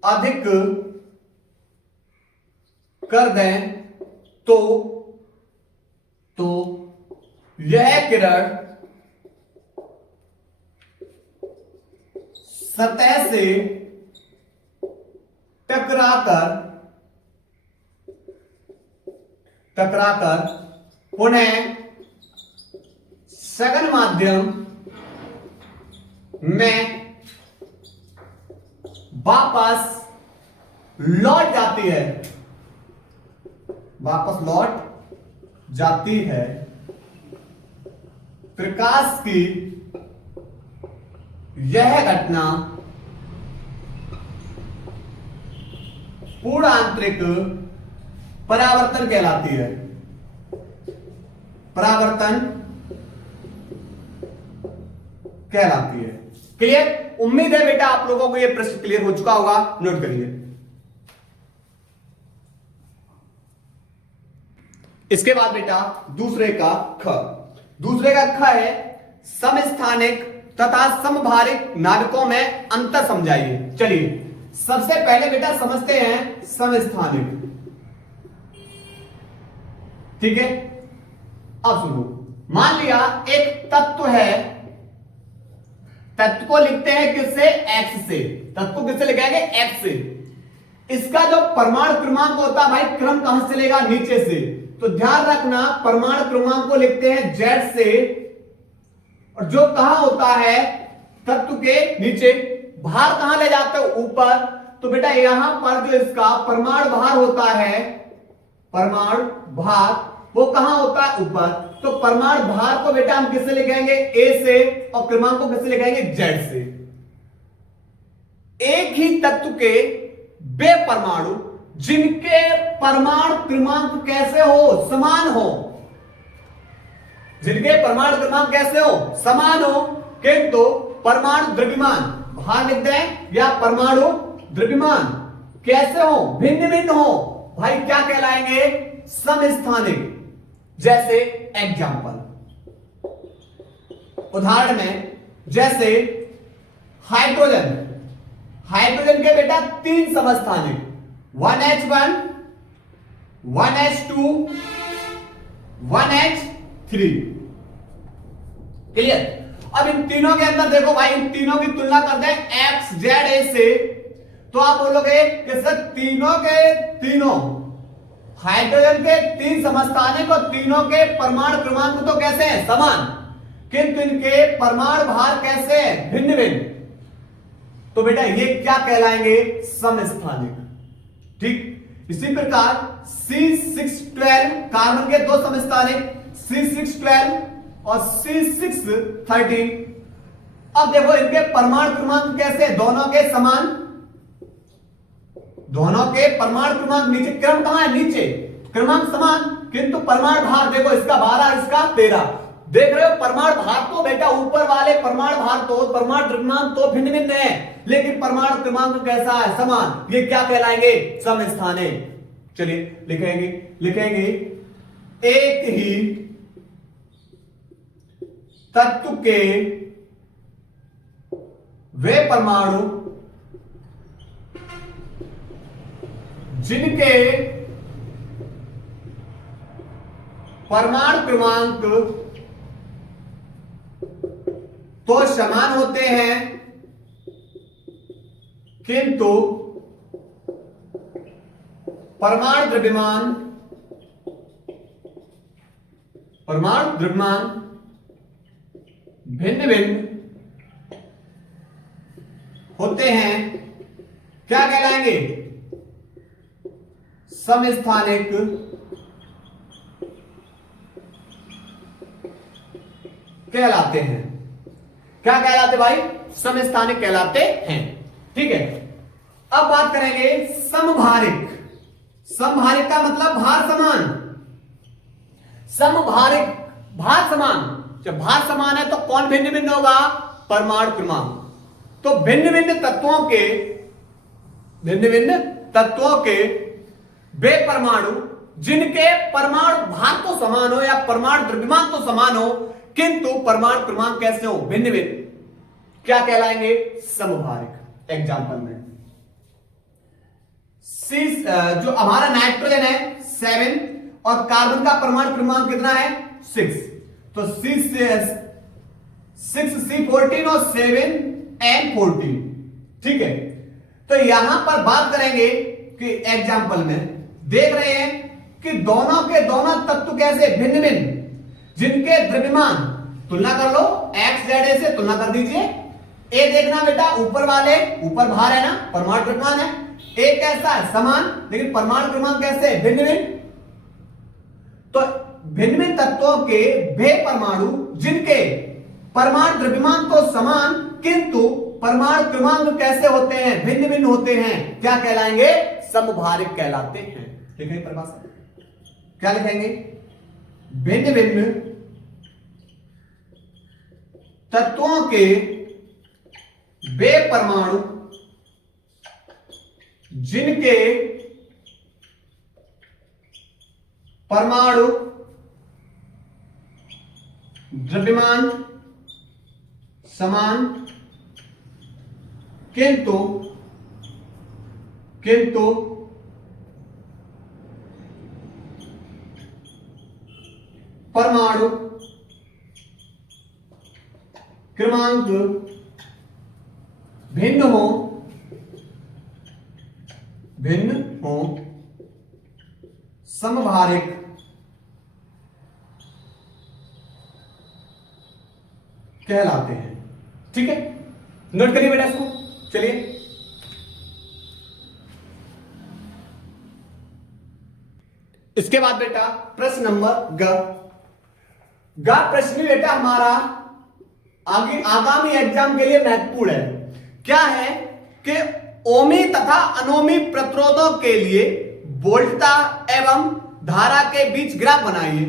अधिक कर दें तो यह किरण सतह से टकराकर पुनः सघन माध्यम में वापस लौट जाती है। प्रकाश की यह घटना पूर्ण आंतरिक परावर्तन कहलाती है। क्लियर? उम्मीद है बेटा आप लोगों को यह प्रश्न क्लियर हो चुका होगा। नोट करिए। इसके बाद बेटा दूसरे का ख है समस्थानिक तथा समभारिक नाभिकों में अंतर समझाइए। चलिए सबसे पहले बेटा समझते हैं समस्थानिक। ठीक है, अब सुनो, मान लिया एक तत्व है, तत्व को लिखते हैं किससे? एक्स से। तत्व को किससे लिखेंगे? एक्स से। इसका जो परमाणु क्रमांक होता है भाई, क्रम कहां से चलेगा? नीचे से। तो ध्यान रखना परमाणु क्रमांक को लिखते हैं जेड से, और जो कहां होता है? तत्व के नीचे। भार कहां ले जाते हो? ऊपर। तो बेटा यहां पर जो इसका परमाणु भार होता है, परमाणु भार वो कहां होता है? ऊपर। तो परमाणु भार को बेटा हम किससे लिखेंगे? ए से, और क्रमांक को किससे लिखेंगे? जेड से। एक ही तत्व के वे परमाणु जिनके परमाणु क्रमांक कैसे हो? समान हो। जिनके परमाणु क्रमांक कैसे हो? समान हो, किंतु परमाणु द्रव्यमान, भार लिख दें, या परमाणु द्रव्यमान कैसे हो? भिन्न भिन्न हो, भाई क्या कहलाएंगे? समस्थानिक। जैसे एग्जाम्पल, उदाहरण में जैसे हाइड्रोजन के बेटा 3 समस्थानिक, 1H1, 1H2, 1H3। क्लियर? अब इन तीनों के अंदर देखो भाई, इन तीनों की तुलना कर दें एक्स जेड ए से, तो आप बोलोगे कि सर तीनों के तीनों हाइड्रोजन के 3 समस्थानिक और तीनों के परमाणु क्रमांक तो कैसे हैं? समान, किंतु इनके परमाणु भार कैसे हैं? भिन्न भिन्न। तो बेटा ये क्या कहलाएंगे? समस्थानिक। ठीक, इसी प्रकार C612 कार्बन के 2 समस्थानिक, C612 और C613। अब देखो इनके परमाणु क्रमांक कैसे? दोनों के समान, दोनों के परमाणु क्रमांक नीचे, क्रम कहां है नीचे, क्रमांक समान, किंतु परमाणु भार देखो इसका 12 इसका 13, देख रहे हो परमाणु भार तो बेटा ऊपर वाले परमाणु भार तो परमाणु द्रव्यमान तो भिन्न भिन्न है, लेकिन परमाणु क्रमांक कैसा है, समान। ये क्या कहलाएंगे, समस्थानिक। चलिए लिखेंगे एक ही तत्व के वे परमाणु जिनके परमाणु क्रमांक तो समान होते हैं, किंतु परमाणु द्रव्यमान भिन्न भिन्न होते हैं, क्या कहलाएंगे, समस्थानिक कहलाते हैं। क्या कहलाते भाई, समस्थानिक कहलाते हैं। ठीक है, अब बात करेंगे समभारिक। समभारिक का मतलब भार समान। समभारिक भार समान, जब भार समान है तो कौन भिन्न भिन्न होगा, परमाणु क्रमांक। तो भिन्न भिन्न तत्वों के वे परमाणु जिनके परमाणु भार तो समान हो या परमाणु द्रव्यमान तो समान हो, किंतु परमाणु क्रमांक कैसे हो, भिन्न भिन्न, क्या कहलाएंगे, समभारिक। एग्जांपल में जो हमारा नाइट्रोजन है 7 और कार्बन का परमाणु क्रमांक कितना है, 6, तो 6C14 और 7N14। ठीक है, तो यहां पर बात करेंगे कि एग्जांपल में देख रहे हैं कि दोनों के दोनों तत्व कैसे भिन्न भिन्न, जिनके द्रव्यमान तुलना कर लो, एक्स जेड ए से तुलना कर दीजिए। ए देखना बेटा ऊपर वाले, ऊपर भार है ना, परमाणु द्रव्यमान है, ए कैसा है, समान, लेकिन परमाणु क्रमांक कैसे, भिन्न भिन्न। तो भिन्न भिन्न तत्वों के वे परमाणु जिनके परमाणु द्रव्यमान तो समान, किंतु परमाणु क्रमांक कैसे होते हैं, भिन्न भिन्न होते हैं, क्या कहलाएंगे, समभारिक कहलाते हैं। लिखेंगे परिभाषा, क्या लिखेंगे, भिन्न भिन्न तत्वों के वे परमाणु जिनके परमाणु द्रव्यमान समान, किंतु परमाणु क्रमांक भिन्न हो, समभारिक कहलाते हैं। ठीक है, नोट करिए बेटा इसको। चलिए इसके बाद बेटा प्रश्न नंबर ग प्रश्न बेटा हमारा आगे आगामी एग्जाम के लिए महत्वपूर्ण है। क्या है कि ओमी तथा अनोमी प्रतिरोधों के लिए वोल्टता एवं धारा के बीच ग्राफ बनाइए।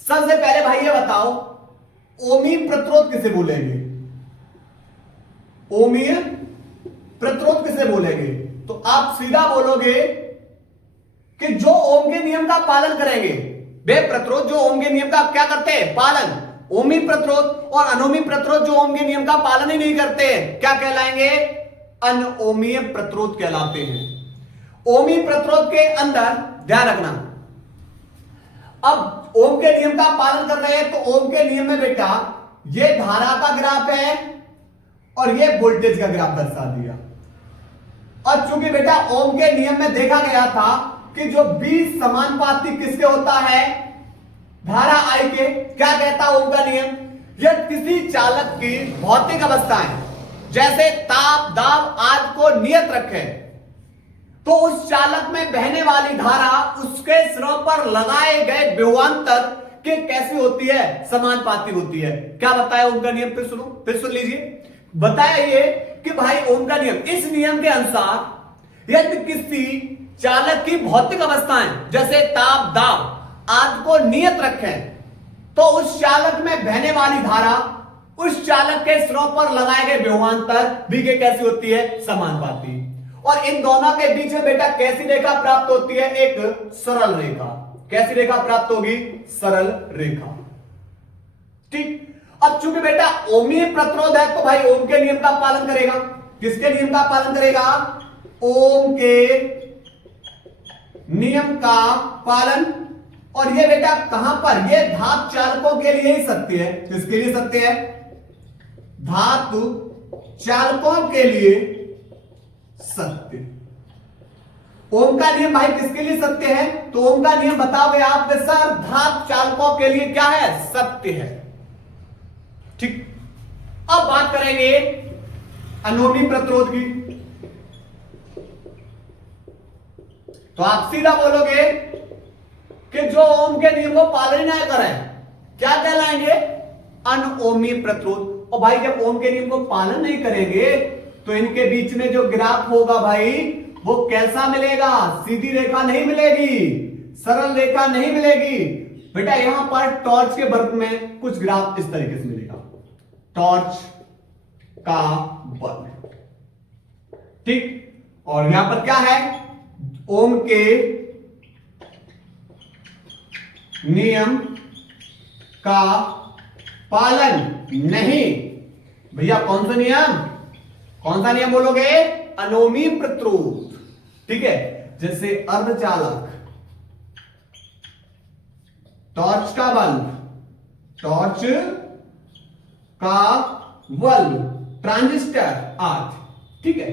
सबसे पहले भाई ये बताओ, ओमी प्रतिरोध किसे बोलेंगे, ओमीय प्रतिरोध किसे बोलेंगे, तो आप सीधा बोलोगे कि जो ओम के नियम का पालन करेंगे, वे प्रतिरोध जो ओम के नियम का क्या करते हैं, पालन। ओमी प्रतिरोध और अनोमी प्रतिरोध जो ओम के नियम का पालन ही नहीं करते हैं, क्या कहलाएंगे, अनओमीय प्रतिरोध कहलाते हैं। ओमी प्रतिरोध के अंदर ध्यान रखना, अब ओम के नियम का पालन कर रहे हैं, तो ओम के नियम में बेटा ये धारा का ग्राफ है और ये वोल्टेज का ग्राफ दर्शा दिया। और चूंकि बेटा ओम के नियम में देखा गया था कि जो 20 समानुपाती किसके होता है, धारा आई के, क्या कहता है ओम का नियम, यह किसी चालक की भौतिक अवस्थाएं जैसे ताप दाब आदि को नियत रखे तो उस चालक में बहने वाली धारा उसके सिरों पर लगाए गए विभवांतर के कैसी होती है, समानुपाती होती है। क्या बताया ओम का नियम, फिर सुन लीजिए। बताया ये कि भाई ओम का नियम, इस नियम के अनुसार यदि किसी चालक की भौतिक अवस्थाएं जैसे ताप, दाब आदि को नियत रखें तो उस चालक में बहने वाली धारा उस चालक के सिरों पर लगाए गए विभवांतर भी के कैसी होती है, समानुपाती। और इन दोनों के बीच में बेटा कैसी रेखा प्राप्त होती है, एक सरल रेखा। कैसी रेखा प्राप्त होगी, सरल रेखा। ठीक। अब चूंकि बेटा ओमीय प्रतिरोध है तो भाई ओम के नियम का पालन करेगा। किसके नियम का पालन करेगा, ओम के नियम का पालन। और ये बेटा कहां पर, ये धातु चालकों के लिए ही सत्य है। किसके लिए सत्य है, धातु चालकों के लिए सत्य। ओम का नियम भाई किसके लिए सत्य है, तो ओम का नियम बताओगे आप सर, धातु चालकों के लिए क्या है, सत्य है। ठीक। अब बात करेंगे अनोमी प्रतिरोध की। तो आप सीधा बोलोगे कि जो ओम के नियम को पालन ना करें क्या कहलाएंगे, अनओमी प्रतिरोध। और भाई जब ओम के नियम को पालन नहीं करेंगे तो इनके बीच में जो ग्राफ होगा भाई वो कैसा मिलेगा, सीधी रेखा नहीं मिलेगी, सरल रेखा नहीं मिलेगी। बेटा यहां पर टॉर्च के वर्ग में कुछ ग्राफ इस तरीके से मिलेगा, टॉर्च का वर्ग। ठीक। और यहां पर क्या है, ओम के नियम का पालन नहीं। भैया कौन सा नियम, कौन सा नियम बोलोगे, अनोमी प्रतिरोध। ठीक है। जैसे अर्धचालक, टॉर्च का बल्ब, टॉर्च का बल्ब, ट्रांजिस्टर आदि। ठीक है।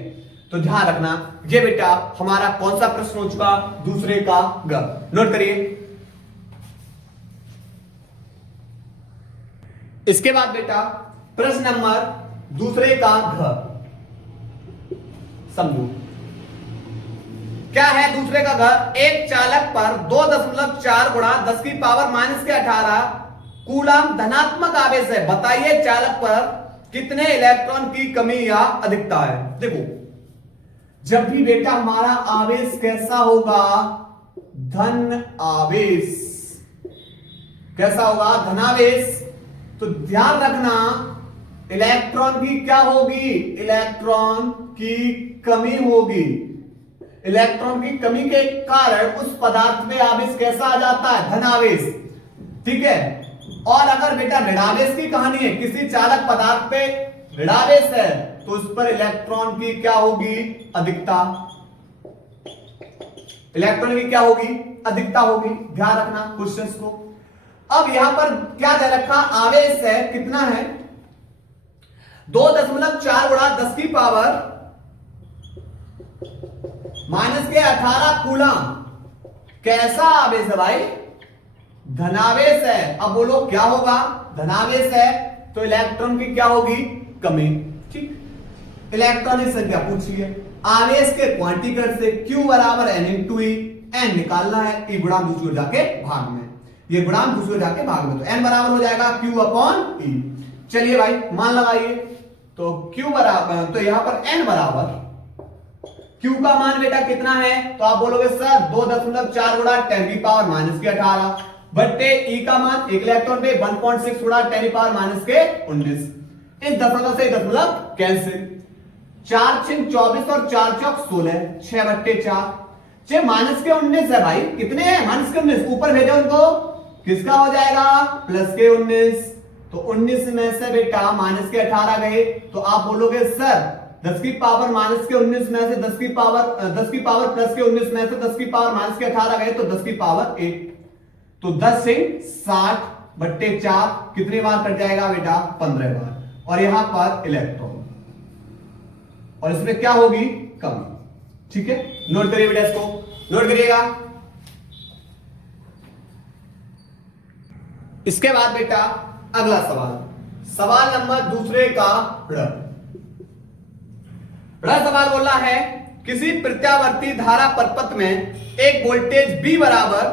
तो ध्यान रखना ये बेटा हमारा कौन सा प्रश्न हो चुका, दूसरे का ग। नोट करिए। इसके बाद बेटा प्रश्न नंबर दूसरे का घ। समझो क्या है दूसरे का घ। एक चालक पर 2.4 गुणा 10 की पावर -18 कूलम धनात्मक आवेश है। बताइए चालक पर कितने इलेक्ट्रॉन की कमी या अधिकता है। देखो जब भी बेटा हमारा आवेश कैसा होगा, धन आवेश, कैसा होगा, धनावेश, तो ध्यान रखना इलेक्ट्रॉन की क्या होगी, इलेक्ट्रॉन की कमी होगी। इलेक्ट्रॉन की कमी के कारण उस पदार्थ में आवेश कैसा आ जाता है, धनावेश। ठीक है। और अगर बेटा ऋणावेश की कहानी है, किसी चालक पदार्थ पे ऋणावेश है तो उस पर इलेक्ट्रॉन की क्या होगी, अधिकता। इलेक्ट्रॉन की क्या होगी, अधिकता होगी। ध्यान रखना क्वेश्चंस को। अब यहां पर क्या दे रखा, आवेश है, कितना है, 2.4 गुणा 10 की पावर -18 कूलम। कैसा आवेश है भाई, धनावेश है। अब बोलो क्या होगा, धनावेश है तो इलेक्ट्रॉन की क्या होगी, कमी। ठीक। इलेक्ट्रॉन की संख्या पूछी है, आवेश के क्वांटिकल से Q बराबर N × E, N निकालना है, E गुणा दूसरी ओर जाके भाग में, ये गुणांक दूसरी ओर जाके भाग में, तो N बराबर हो जाएगा Q/E। चलिए भाई मान लगाइए, तो Q बराबर, तो यहां पर N बराबर, Q का मान बेटा कितना है, तो आप बोलोगे सर 2.4 गुणा 10⁻18 बट्टे E का मान एक इलेक्ट्रॉन पे 1.6 गुणा 10⁻19। इस दशमलव से दशमलव कैंसिल, 4 × 24 और 4 × 16, 6/4। -19 है भाई, कितने हैं, -19, ऊपर भेजो उनको, किसका हो जाएगा, +19। तो 19 में से बेटा -18 गए, तो आप बोलोगे सर 10 की पावर -19 में से 10 की पावर +19 में से 10 की पावर -18 गए, तो 10 की पावर 8। तो 10 से 60/4 कितनी बार कट जाएगा बेटा, 15 बार। और यहां पर इलेक्ट्रॉन, और इसमें क्या होगी, कमी। ठीक है। नोट करिए बेटा, इसको नोट करिएगा। इसके बाद बेटा अगला सवाल, सवाल नंबर दूसरे का ऋण सवाल बोला है, किसी प्रत्यावर्ती धारा परपथ में एक वोल्टेज V बराबर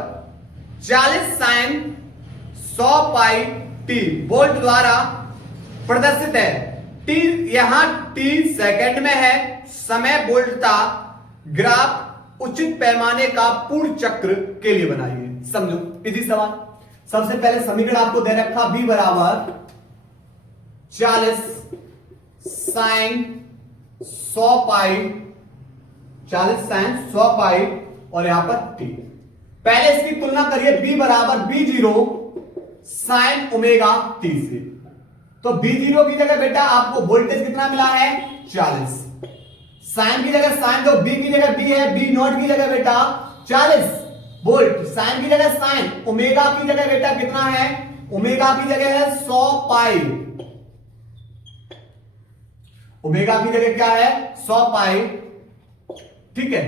40 sin 100 पाई t वोल्ट द्वारा प्रदर्शित है। t यहां t सेकंड में है, समय वोल्टता ग्राफ उचित पैमाने का पूर्ण चक्र के लिए बनाइए। समझो इसी सवाल। सबसे पहले समीकरण आपको दे रखा b बराबर 40 साइन 100 पाई, 40 साइन 100 पाई और यहां पर t। पहले इसकी तुलना करिए b बराबर b0 साइन ओमेगा t से। तो b0 की जगह बेटा आपको वोल्टेज कितना मिला है 40, साइन की जगह साइन, तो b की जगह b है, b नॉट की जगह बेटा 40 वोल्ट, साइन की जगह साइन, ओमेगा की जगह बेटा कितना है, ओमेगा की जगह है 100 पाई, ओमेगा की जगह क्या है 100 पाई, ठीक है।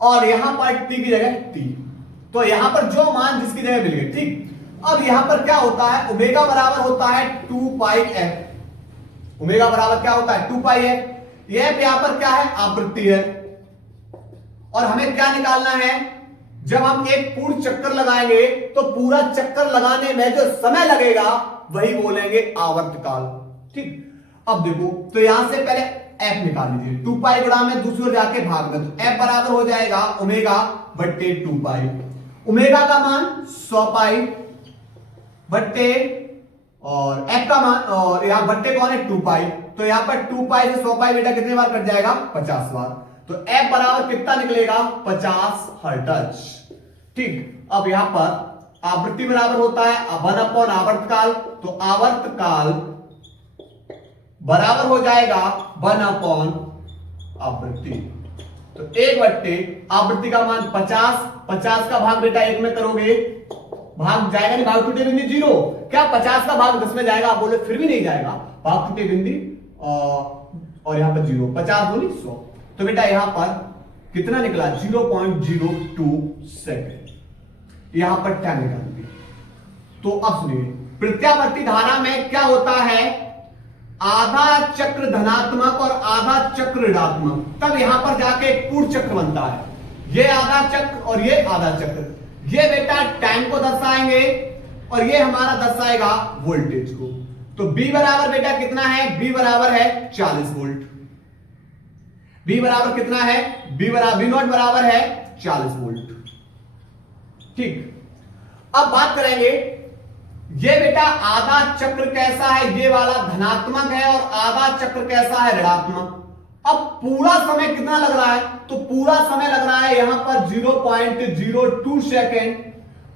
और यहां पर t की जगह t, तो यहां पर जो मान जिसकी जगह मिल गए, ठीक। अब यहां पर क्या होता है, ओमेगा बराबर होता है 2 पाई f, ओमेगा बराबर क्या होता है 2 पाई f। यह यहां पर क्या है आवृत्ति है, और हमें क्या निकालना है, जब हम एक पूर्ण चक्कर लगाएंगे तो पूरा चक्कर लगाने में जो समय लगेगा वही बोलेंगे आवर्तकाल, ठीक। अब देखो तो यहां से पहले f निकाल लीजिए, 2 पाई गुणा में दूसरी ओर जाके भाग में, तो f बराबर हो जाएगा ओमेगा बट्टे 2 पाई, ओमेगा का मान 100 पाई बट्टे और f का मान, और यहां बट्टे कौन है 2 पाई, तो यहां पर 2 पाई से 100 पाई बेटा कितने बार कट जाएगा 50 बार, तो f बराबर कितना निकलेगा 50 हर्ट्ज, ठीक। अब यहां पर आवृत्ति बराबर होता है 1 अपॉन आवर्तकाल, तो आवर्तकाल बराबर हो जाएगा 1 अपॉन आवृत्ति, तो 1 बट्टे आवृत्ति का मान 50, 50 का भाग बेटा 1 में करोगे भाग जाएगा नहीं, भाग टूटे बिंदी 0, क्या 50 का भाग 10 में जाएगा, आप बोले फिर भी नहीं जाएगा, भाग टूटे बिंदी और यहां पर 0, 50 दूनी 100, तो बेटा यहां पर कितना निकला 0.02 सेकेंड, यहां पर टाइम निकालेंगे। तो अब सुनिए, प्रत्यावर्ती धारा में क्या होता है, आधा चक्र धनात्मक और आधा चक्र ऋणात्मक, तब यहां पर जाके एक पूर्ण चक्र बनता है, ये आधा चक्र और ये आधा चक्र, ये बेटा टाइम को दर्शाएंगे और ये हमारा दर्शाएगा वोल्टेज को। तो B बराबर बेटा कितना है, B बराबर है 40 वोल्ट, B बराबर कितना है, B नॉट बराबर है 40 वोल्ट, ठीक। अब बात करेंगे ये बेटा आधा चक्र कैसा है, ये वाला धनात्मक है और आधा चक्र कैसा है ऋणात्मक। अब पूरा समय कितना लग रहा है, तो पूरा समय लग रहा है यहां पर 0.02 सेकेंड,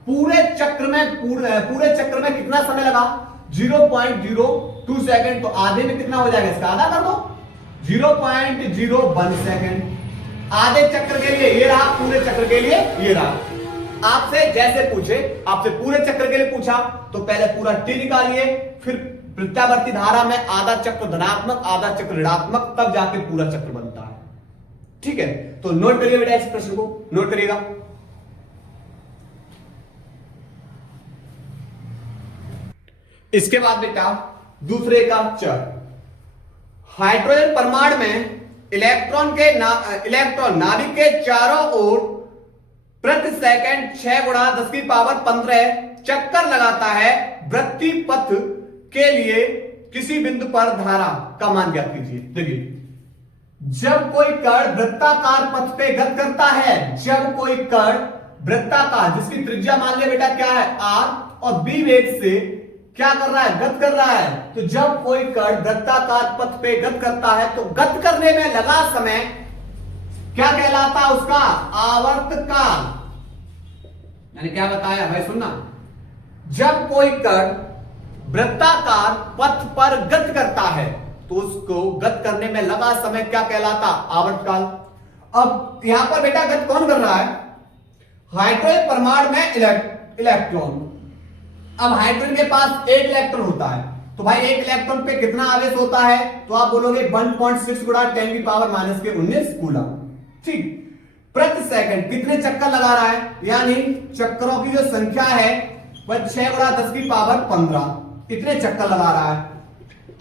पूरे चक्र में कितना समय लगा 0.02 सेकेंड, तो आधे में कितना हो जाएगा, इसका आधा कर दो 0.01 सेकेंड। आधे चक्र के लिए ये रहा, पूरे चक्र के लिए ये रहा। आपसे जैसे पूछे, आपसे पूरे चक्र के लिए पूछा तो पहले पूरा t निकालिए, फिर प्रत्यावर्ती धारा में आधा चक्र धनात्मक आधा चक्र ऋणात्मक, तब जाके पूरा चक्र बनता है, ठीक है। तो नोट करिए बेटा, इस प्रश्न को नोट करिएगा। इसके बाद बेटा दूसरे का चर, हाइड्रोजन परमाणु में इलेक्ट्रॉन नाभिक के चारों ओर प्रति सेकंड 6 गुणा 10 की पावर 15 चक्कर लगाता है। वृत्ति पथ के लिए किसी बिंदु पर धारा का मान ज्ञात कीजिए। देखिए, जब कोई कण वृत्ताकार पथ पे गत करता है, जब कोई कण वृत्ताकार जिसकी त्रिज्या मान लिया बेटा क्या है r और b वेग से क्या कर रहा है, गत कर रहा है, तो जब कोई कण वृत्ताकार पथ पे गत करता है तो गत करने में लगा समय क्या कहलाता है उसका आवर्तकाल। यानी क्या बताया भाई, सुनना, जब कोई कण वृत्ताकार पथ पर गत करता है तो उसको गत करने में लगा समय क्या कहलाता, आवर्तकाल। अब यहां पर बेटा गत कौन कर रहा है, हाइड्रोजन परमाणु में इलेक्ट्रॉन। अब हाइड्रोजन के पास 1 इलेक्ट्रॉन होता है, तो भाई 1 इलेक्ट्रॉन पे कितना आवेश होता है, तो आप बोलोगे 1.6 गुणा 10 की पावर -19 कूलम, ठीक। प्रति सेकंड कितने चक्कर लगा रहा है, यानी चक्करों की जो संख्या है वह 6 गुणा 10 की पावर 15, इतने चक्कर लगा रहा है।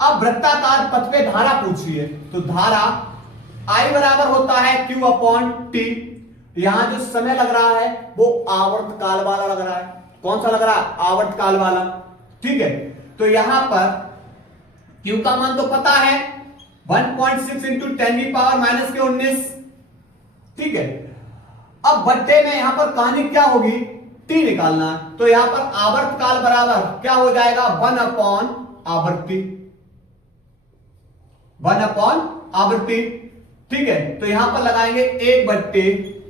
अब वृत्ताकार पथ पे धारा पूछिए, तो धारा I बराबर होता है Q अपॉन T। यहां जो समय लग रहा है वो आवर्तकाल वाला लग रहा है, कौन सा लग रहा है, आवर्तकाल वाला, ठीक है। तो यहां पर Q का मान तो पता है 1.6 इंटू 10 की पावर -19, ठीक है। अब बट्टे में यहां पर कहानी क्या होगी, टी निकालना है, तो यहां पर आवर्त काल बराबर क्या हो जाएगा, 1 अपॉन आवृत्ति, 1 अपॉन आवृत्ति। ठीक है, तो यहां पर लगाएंगे 1 बट्टे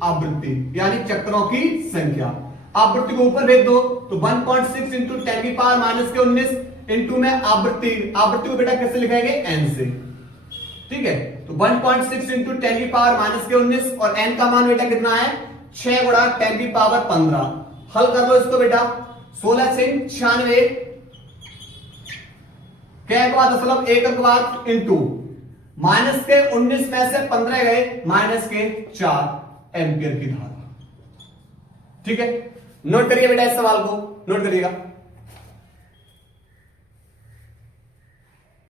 आवृत्ति, यानी चक्रों की संख्या। आवृत्ति को ऊपर भेज दो तो 1.6 इंटू 10 की पावर माइनस के 19 इंटू में आवृत्ति, आवृत्ति को बेटा कैसे लिखेंगे, एन से। ठीक है, तो 1.6 इंटू 10 की पावर माइनस के 19 और एन का मान बेटा कितना है, 6 गुणा 10 की पावर 15। हल कर लो इसको बेटा, 16 से 96 क्या के बाद दशमलव एक के बाद इंटू माइनस के 19 में से 15 गए, माइनस के 4 एम्पियर की धारा। ठीक है, नोट करिए बेटा इस सवाल को, नोट करिएगा।